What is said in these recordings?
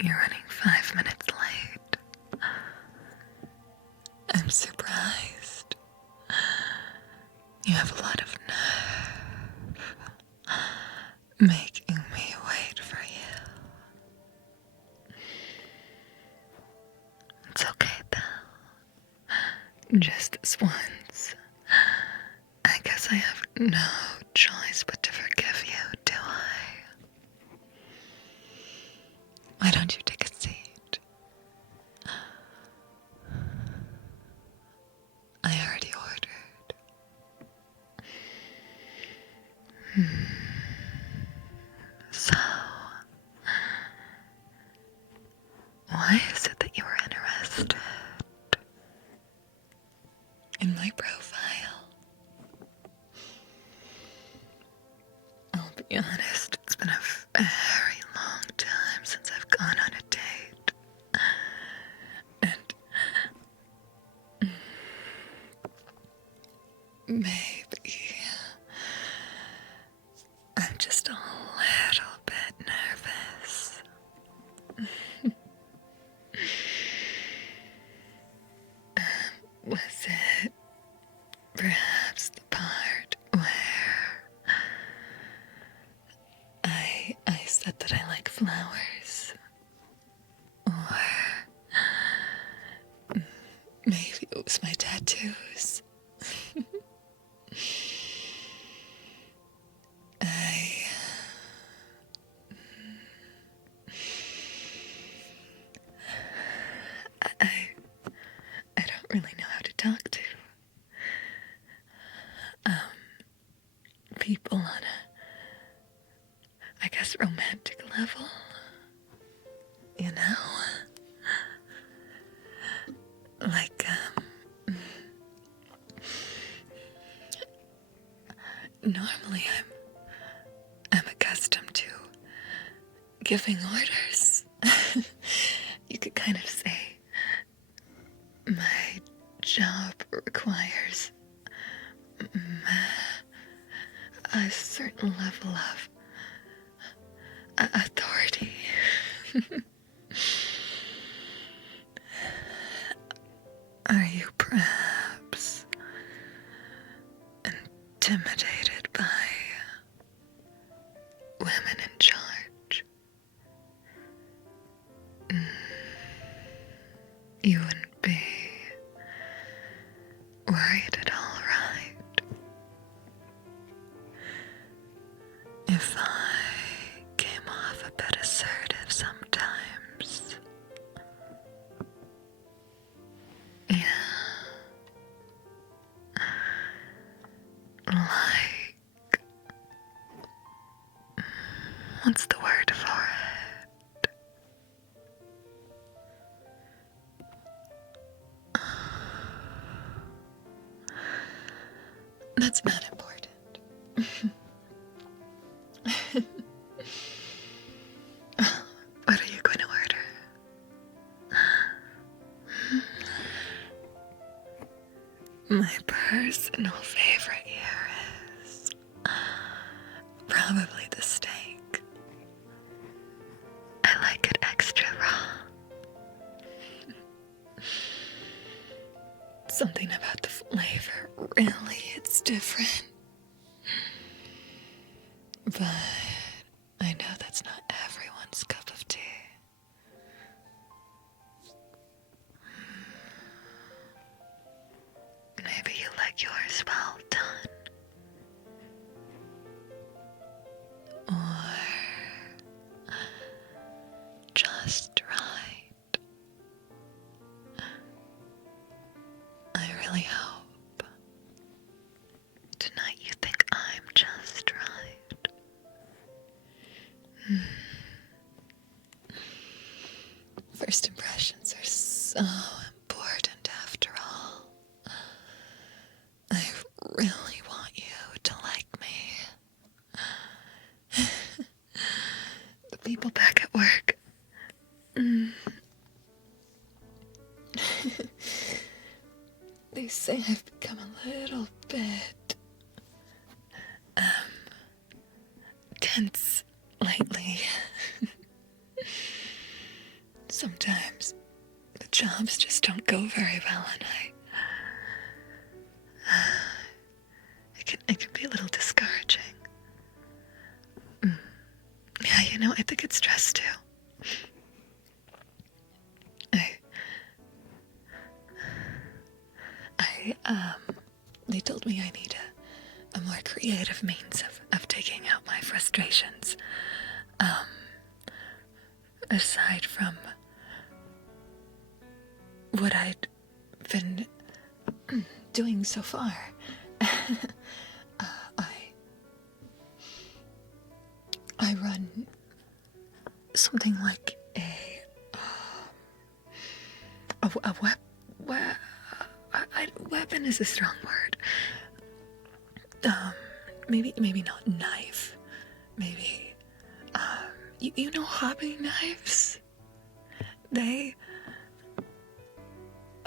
You're running 5 minutes late. I'm surprised. You have a lot of nerve making me wait for you. It's okay, though. Just this once. I guess I have no choice but to forgive you, do I? Why don't you take a seat? I already ordered. So, why is it that you were interested in my profile? I'll be honest, it's been a very long time since I've gone on a date. And maybe I'm just a little bit nervous. Was it perhaps the part where I said that I like flowers? Or maybe it was my tattoos? I don't really know how to talk to people on a, I guess, romantic level. You know? Like, normally I'm accustomed to giving orders. You could kind of say my job requires a certain level of authority. Are you perhaps intimidated by women in charge? You wouldn't be worried at all, right? If I came off a bit assertive sometimes. Yeah. Like, what's the word for it? That's not important. What are you going to order? My personal favorite here is probably the steak. I like it extra raw. Something about the flavor, really, it's different. But I know that's not everyone's cup of tea. Maybe you like yours well done. Or just right. I really hope tonight you think I'm just right. First impressions are so important after all. I really want you to like me. The people back at work. They say I've become a little bit tense lately. sometimes the jobs just don't go very well, and it can be a little discouraging. Yeah, you know, I think it's stress too. They told me I need a more creative means of taking out my frustrations. Aside from what I'd been doing so far. I run something like weapon is a strong word. Maybe not knife. Maybe, you know hobby knives? They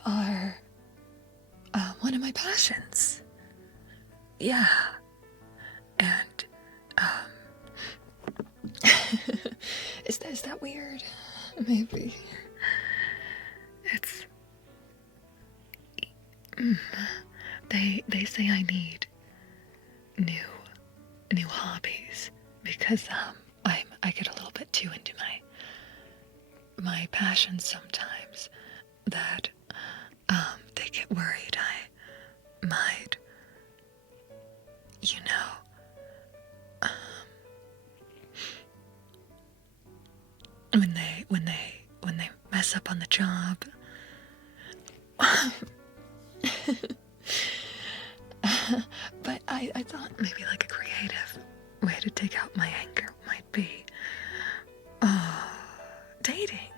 are, one of my passions. Yeah. And, is that weird? Maybe. It's, they say I need new hobbies because, I get a little bit too into my passions sometimes that, they get worried I might, you know, when they mess up on the job. But I thought maybe like a creative way to take out my anger might be dating.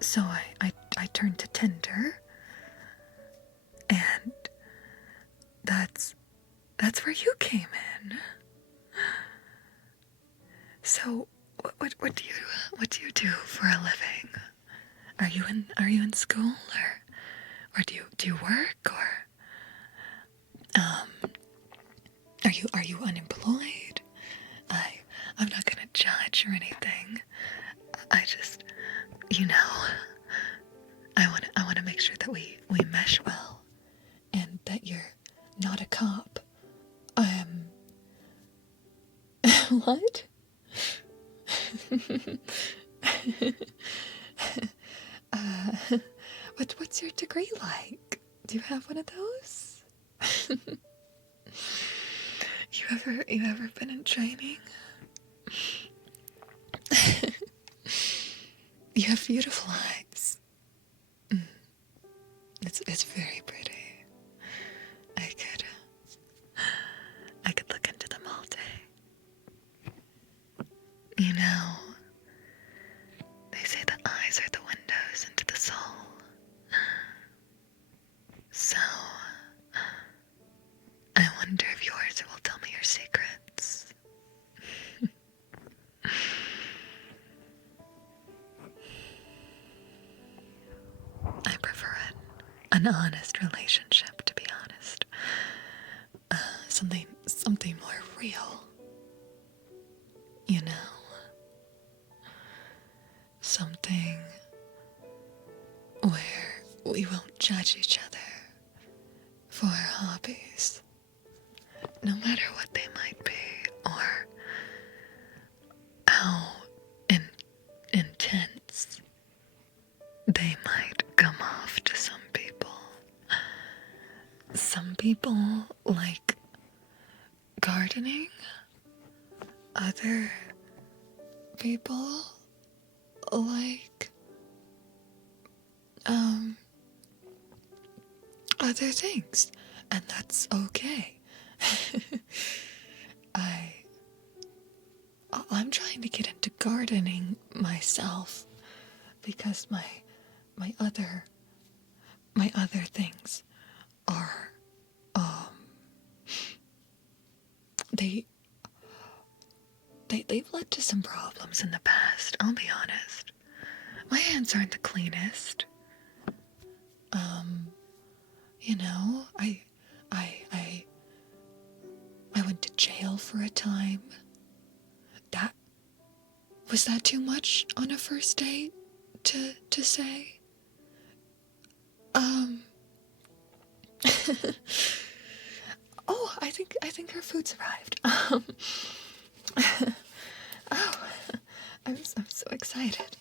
So I turned to Tinder, and that's where you came in. So what do you do for a living? Are you in school or do you work, or are you unemployed? I'm not gonna judge or anything. I just, you know, I wanna make sure that we mesh well, and that you're not a cop. What? What's your degree like? Do you have one of those? You ever been in training? You have beautiful eyes. It's very pretty. I could look into them all day. You know, they say the eyes are the windows into the soul. So, I wonder if yours will tell me your secrets. I prefer an honest relationship, to be honest. Something more real. You know? Something where we won't judge each other for our hobbies, no matter what they might be, or how intense they might come off to some people. Some people like gardening. Other people like other things, and that's okay. I'm trying to get into gardening myself because my other things are they've led to some problems in the past. I'll be honest. My hands aren't the cleanest. You know, I went to jail for a time. Was that too much on a first date? to say. Oh, I think her food's arrived. Oh, I'm so excited.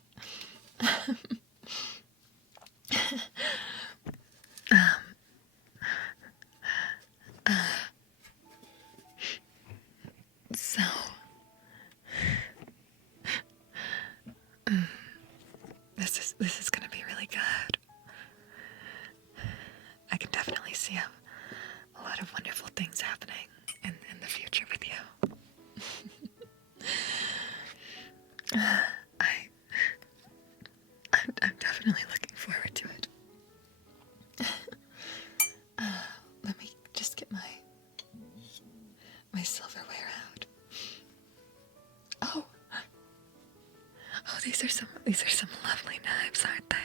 So, this is gonna be really good. I can definitely see a lot of wonderful things happening in the future with you. I'm definitely looking forward to it. Let me just get my silverware out. Oh, these are some lovely knives, aren't they?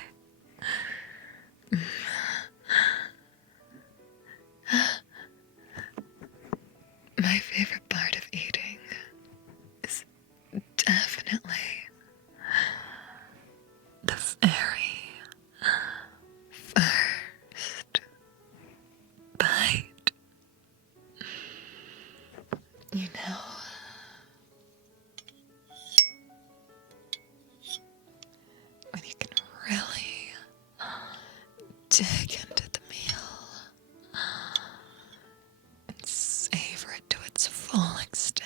My favorite part of eating is definitely the very first bite. You know, when you can really dig into the meal and savor it to its full extent.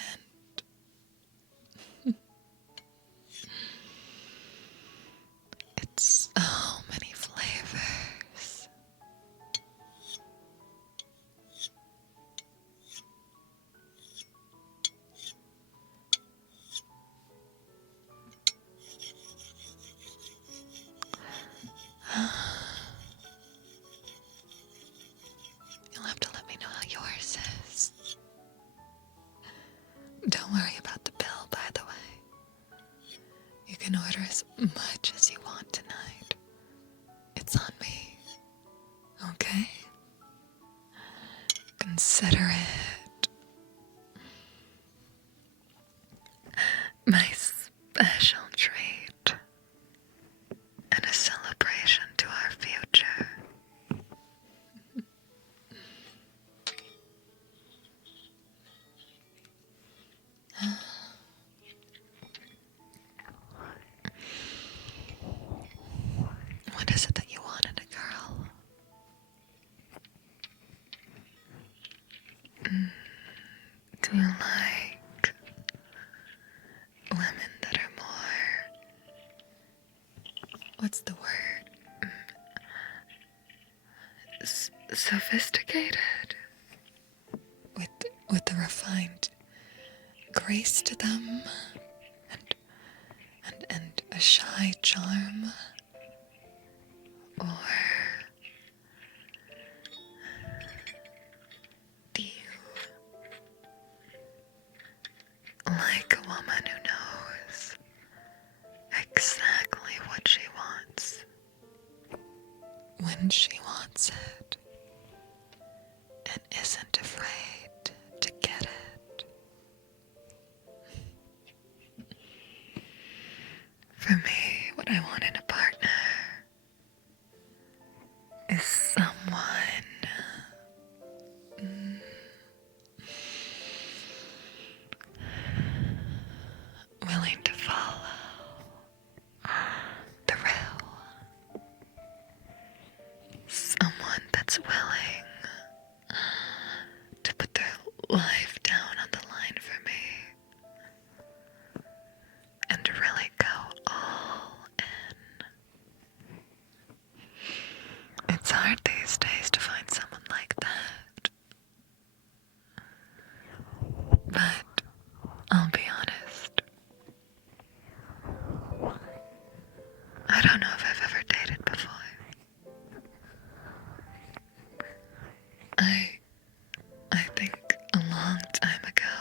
It's so many flavors. You'll have to let me know how yours is. Don't worry about the bill, by the way. You can order as much as you want tonight. It's on me. Okay? Consider it my special treat and a celebration to our future. What is it that you want in a girl? Do you like women that are more, what's the word? Sophisticated? With the refined grace to them and a shy charm? Or do you like a woman who knows exactly what she wants when she wants it and isn't afraid to get it? For me, what I want in a partner is someone willing to follow the real. Someone that's willing to put their life down on the line for me and to really go all in. It's hard these days to find someone like that. But I'll be honest, I don't know if I've ever dated before. I think a long time ago,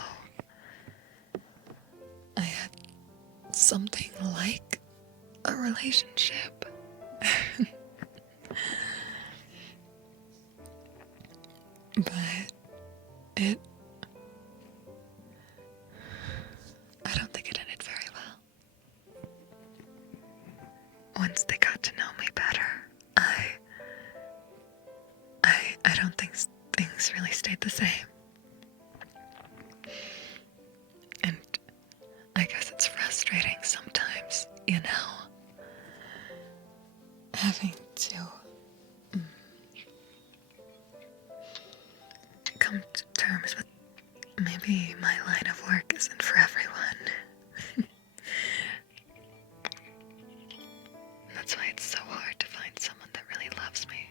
I had something like a relationship. But I don't think it ended very well. once they got to know me better, I don't think things really stayed the same. And I guess it's frustrating sometimes, having to come to terms with maybe my line of work isn't for everyone. That's why it's so hard to find someone that really loves me.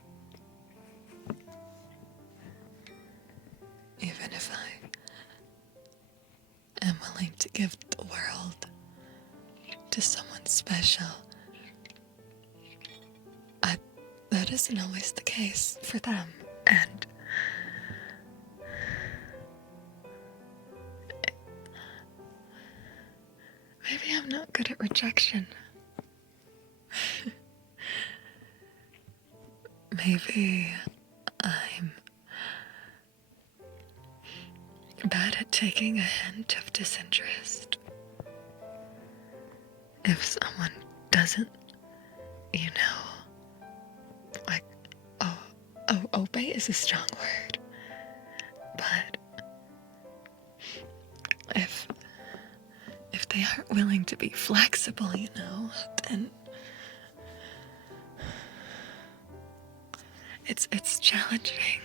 Even if I am willing to give the world to someone special, that isn't always the case for them. And maybe I'm not good at rejection. Maybe I'm bad at taking a hint of disinterest. If someone doesn't, obey is a strong word, but if they aren't willing to be flexible, then it's challenging.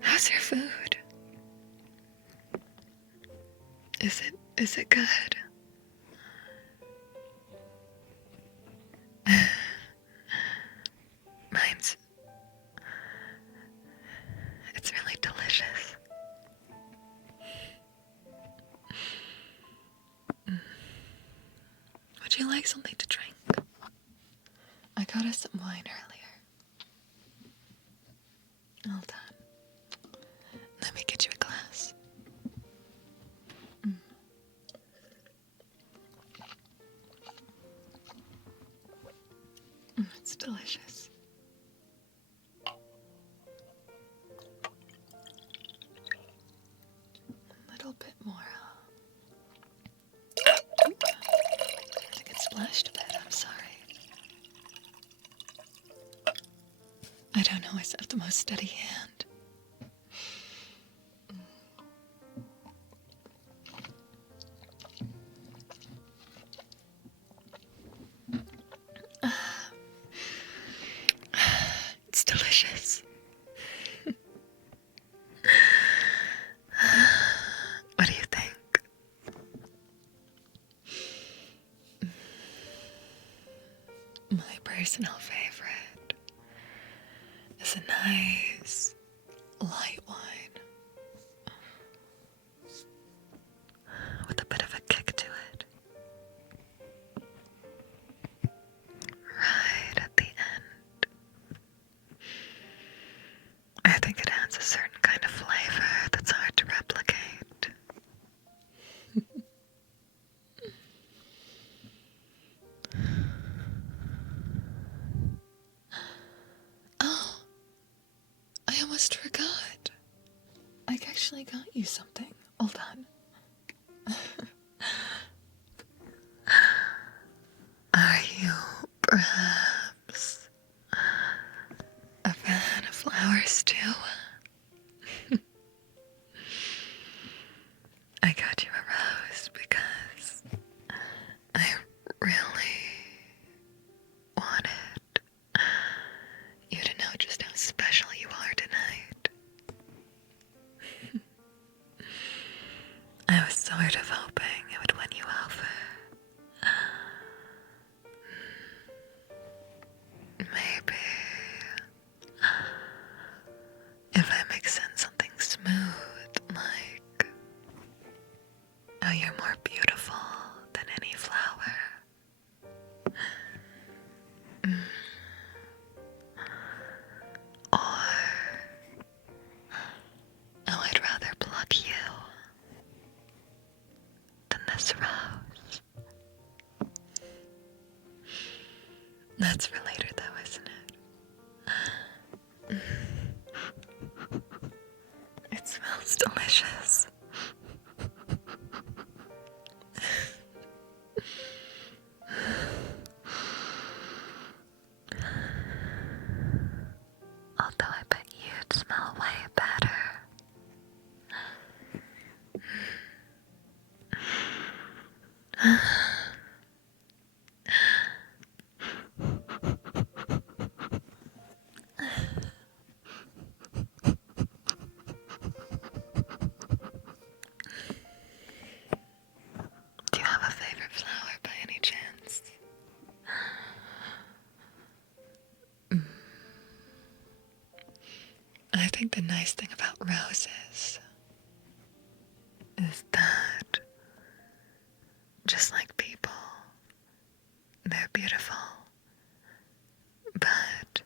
How's your food? Is it good? It's really delicious. Would you like something to drink? I got us some wine earlier. Hold on. Let me get you a glass. It's delicious. A little bit more. I think it splashed a bit. I'm sorry. I don't always have the most steady hand. It's delicious. What do you think? My personal favorite is a nice light wine with a bit of a kick to it. Right at the end. I think it adds a certain kind of flavor that's hard to replicate. Oh, I almost forgot. I actually got you something. Hold on. Are you perhaps a fan of flowers too? I got you a rose because I really wanted you to know just how special you are tonight. I was sort of hoping it would win you over. Maybe if I mix in something smooth, like how you're more beautiful than any flower. Or how I'd rather pluck you than this rose. That's for later though, isn't it? It smells delicious. think the nice thing about roses is that, just like people, they're beautiful, but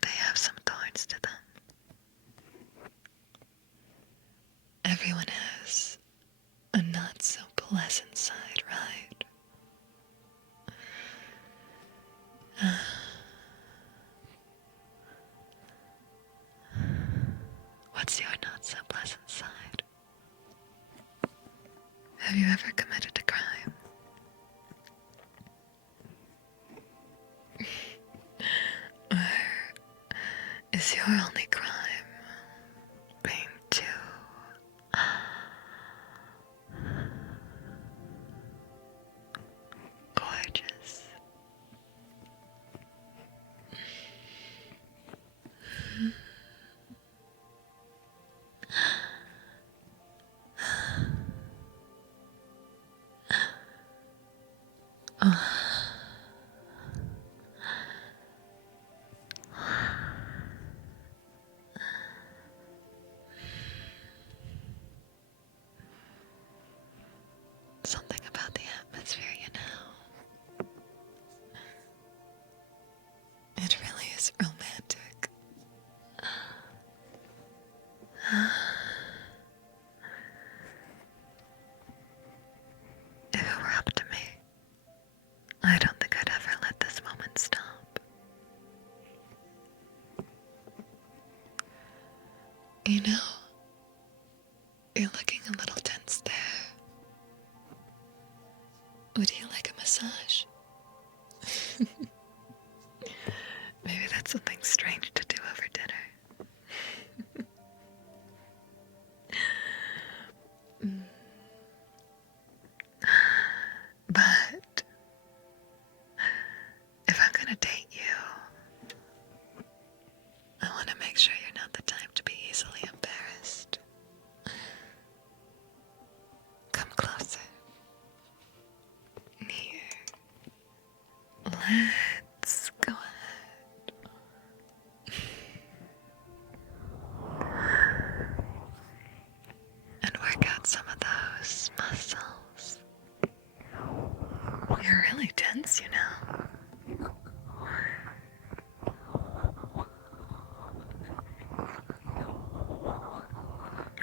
they have some thorns to them. Everyone has a not so pleasant side, right? What's your not so pleasant side? Have you ever committed a crime? Or is your only crime being too gorgeous? Something about the atmosphere, you know. It really is romantic. If it were up to me, I don't think I'd ever let this moment stop. You know, you're looking a little tense there. Would you like a massage? Maybe that's something strange to do over dinner. But if I'm gonna date you, I want to make sure you're not the type to be easily embarrassed. Come closer. Near. Let's go ahead. And work out some of those muscles. You're really tense, you know.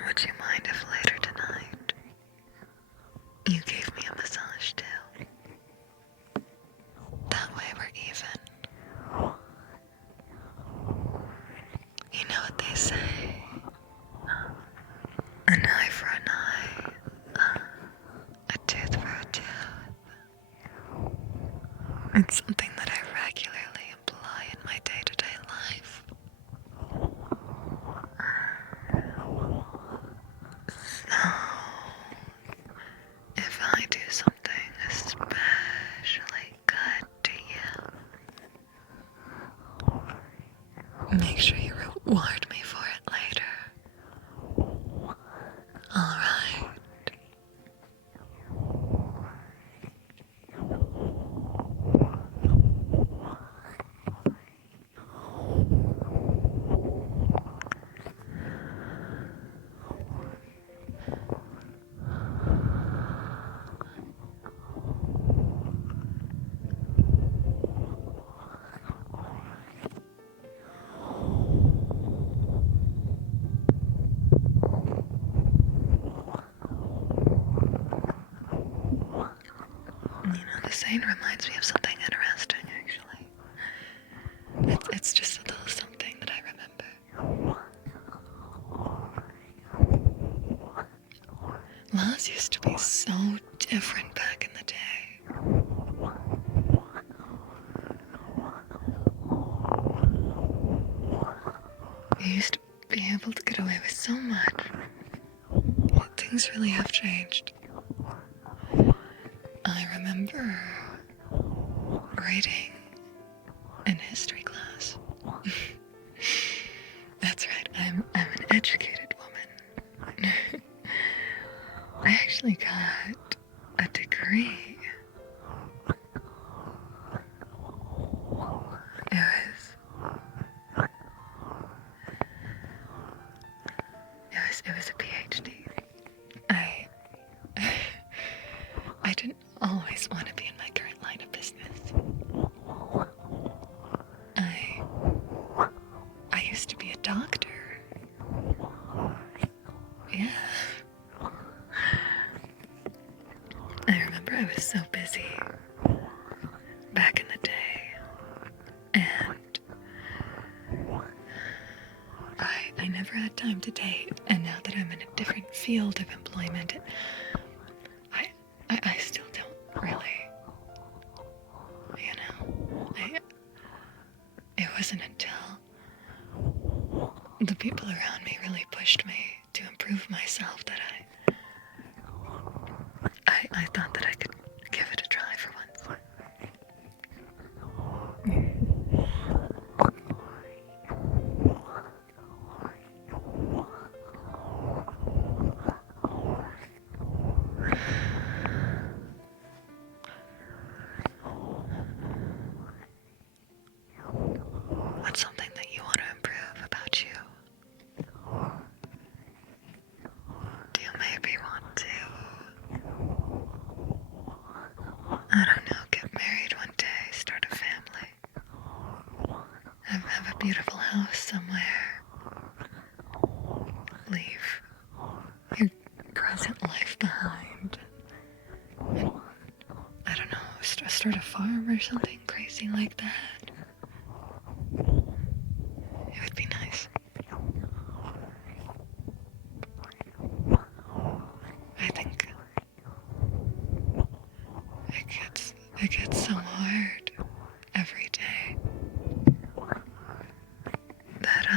Would you mind if later tonight you gave me a massage too? That way we're even. You know what they say? An eye for an eye, a tooth for a tooth. It's something that I regularly employ in my day-to-day life. So, if I do something especially good to you, make sure you reward me for it later. Alright. You know, the saying reminds me of something interesting, actually. It's just a little something that I remember. Laws used to be so different back in the day. You used to be able to get away with so much. Things really have changed. I remember reading in history class. That's right, I'm an educated woman. I actually got a degree. It was just want to be in my current line of business. I used to be a doctor. Yeah. I remember I was so busy back in the day, and I never had time to date, and now that I'm in a different field of employment, I still don't really, it wasn't until the people around me really pushed me to improve myself that I thought that I could give it a try for once. What's something that you want to improve about you? Do you maybe want to, I don't know, get married one day, start a family, have a beautiful house somewhere, leave your present life behind, and, I don't know, start a farm or something crazy like that? It would be nice. I think it gets so hard every day that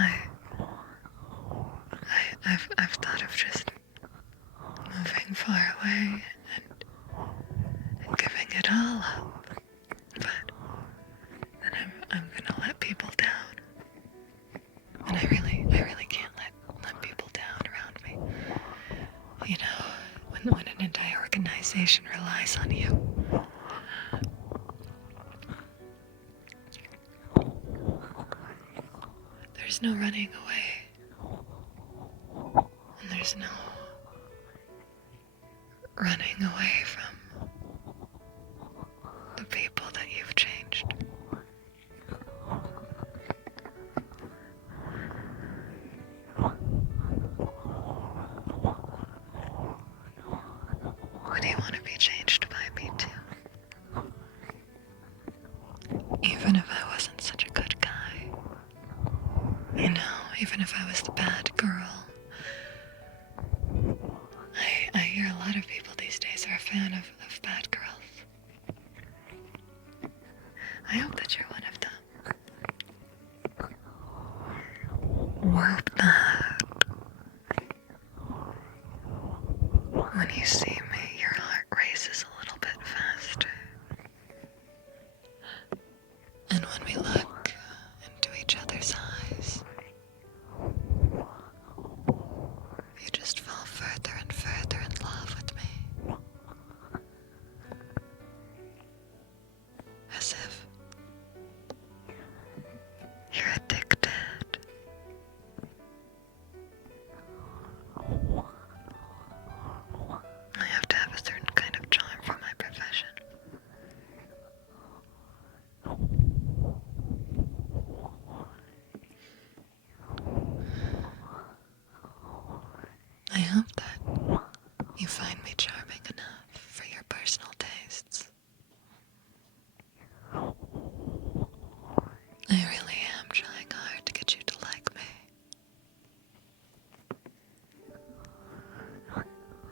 I've thought of just moving far away and giving it all up. But then I'm gonna let people down. And I really can't let people down around me. You know, when an entire organization relies on you. There's no running away. And there's no running away from the people that you've changed. Would you want to be changed by me too? Even if I wasn't such a good guy. You know, even if I was the bad girl. I hear a lot of people these days are a fan of bad girls. I hope that you're one of them. Whoop that. When you see me, your heart races a little bit faster. And when we look into each other's eyes, you just fall further and further in love with me. As if you're addicted. I have to have a certain kind of charm for my profession. I hope that you find me charming enough for your personal tastes. I really am trying hard to get you to like me.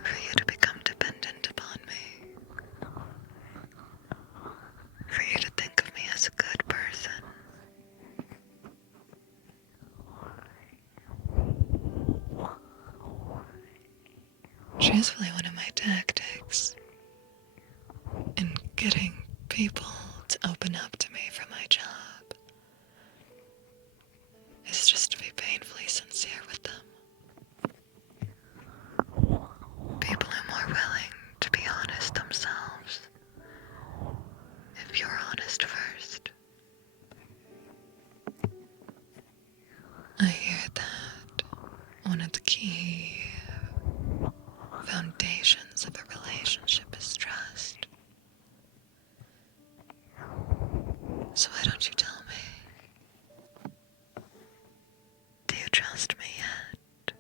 For you to become dependent upon me. For you to think of me as a good person. Truthfully, one of my tactics in getting people to open up to me for my job is just to be painfully sincere with them. People are more willing to be honest themselves if you're honest first. I hear that one of the key foundations of a relationship is trust. So why don't you tell me? Do you trust me yet?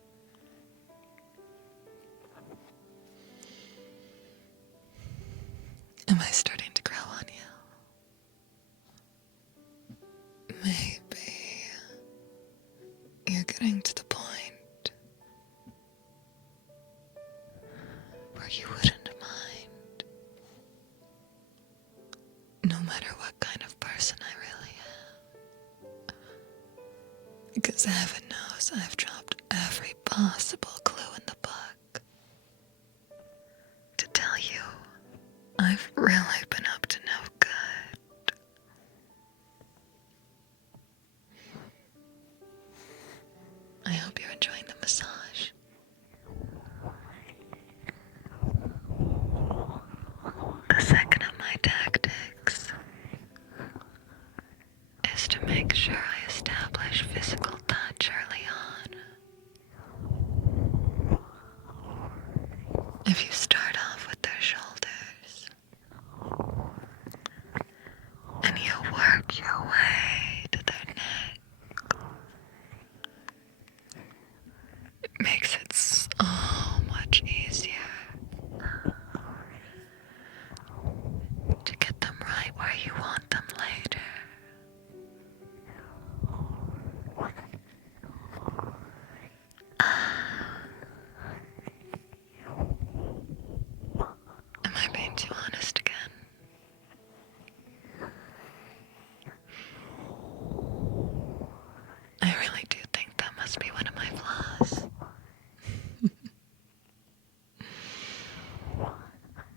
Am I starting to grow on you? Maybe you're getting to the point where you wouldn't mind, no matter what kind of person I really am. Because heaven knows I've dropped every possible clue in the book to tell you I've really been up to no good. I hope you're enjoying the massage. The second of my tactics is to make sure I establish physical touch early on. If you start off with their shoulders and you work your way to their neck, it makes it so much easier to get them right where you want them later. Am I being too honest again? I really do think that must be one of my flaws.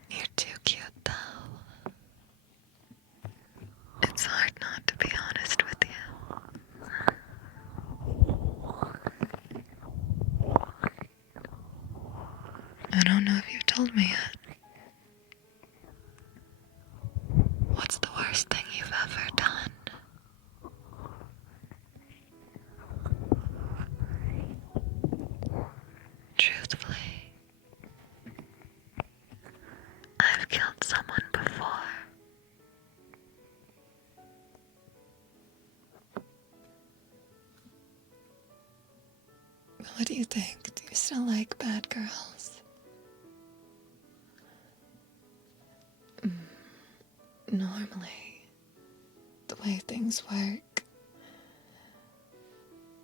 You're too cute, though. It's hard not to be honest with you. I don't know if you've told me yet. What's the worst thing you've ever done? Truthfully, I've killed someone before. What do you think? Do you still like bad girls? Normally, the way things work,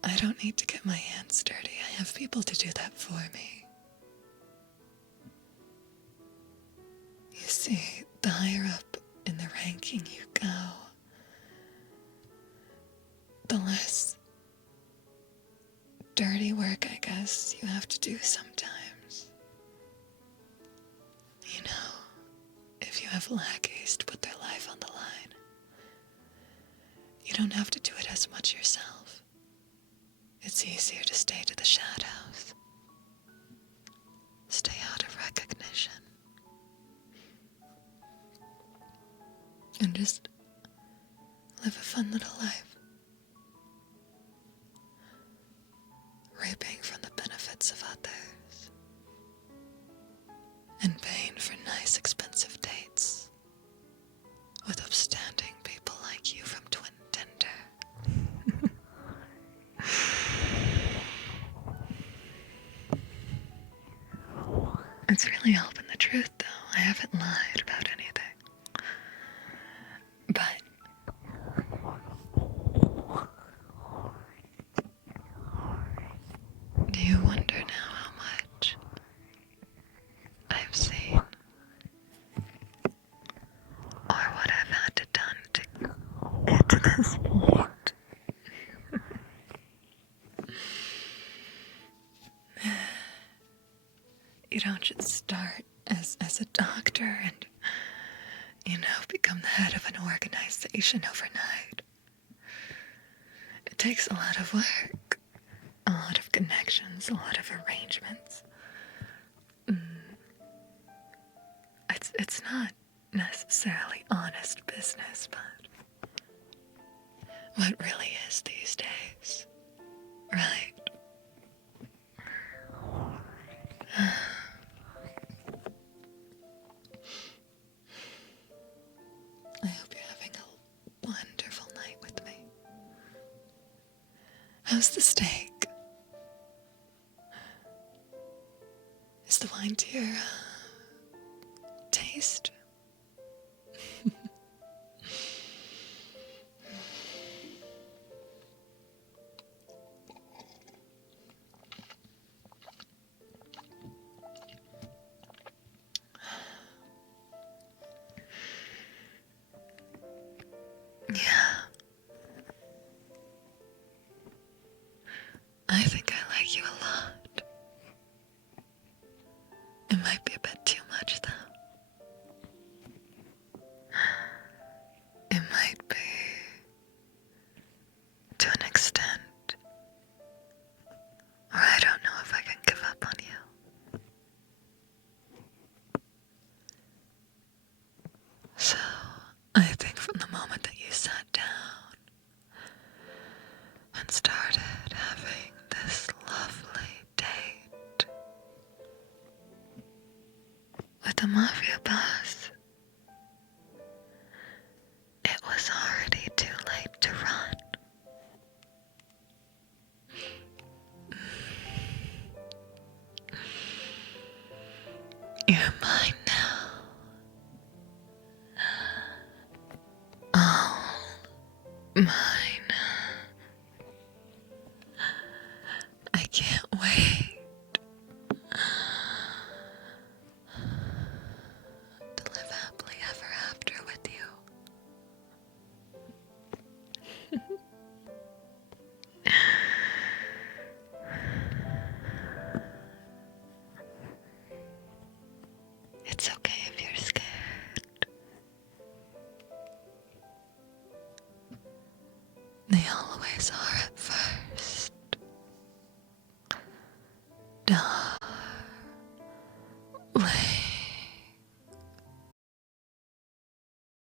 I don't need to get my hands dirty. I have people to do that for me. You see, the higher up in the ranking you go, the less dirty work, I guess, you have to do sometimes. You know, if you have lackeys to put their life on the line, you don't have to do it as much yourself. It's easier to stay to the shadows. Stay out of recognition. And just live a fun little life. Reaping from the benefits of others. And paying for nice, expensive dates with upstanding people like you from Twin Tinder. It's really all been the truth, though. I haven't lied about anything. But do you wonder now how much I've seen? Or what I've had to done to get to this point? You don't just start as a doctor and, become the head of an organization overnight. It takes a lot of work, a lot of connections, a lot of arrangements. It's not necessarily honest business, but what really is these days, right? I hope you're having a wonderful How's the steak? Is the wine to your taste? Yeah. I think I like you a lot. It might be a bit too much, though. It might be to an extent. Or I don't know if I can give up on you. So, I think from the moment that you sat down and started having this lovely date with the Mafia boss, it was already too late to run. You're mine now. All mine. I can't wait to live happily ever after with you. It's okay if you're scared. They always are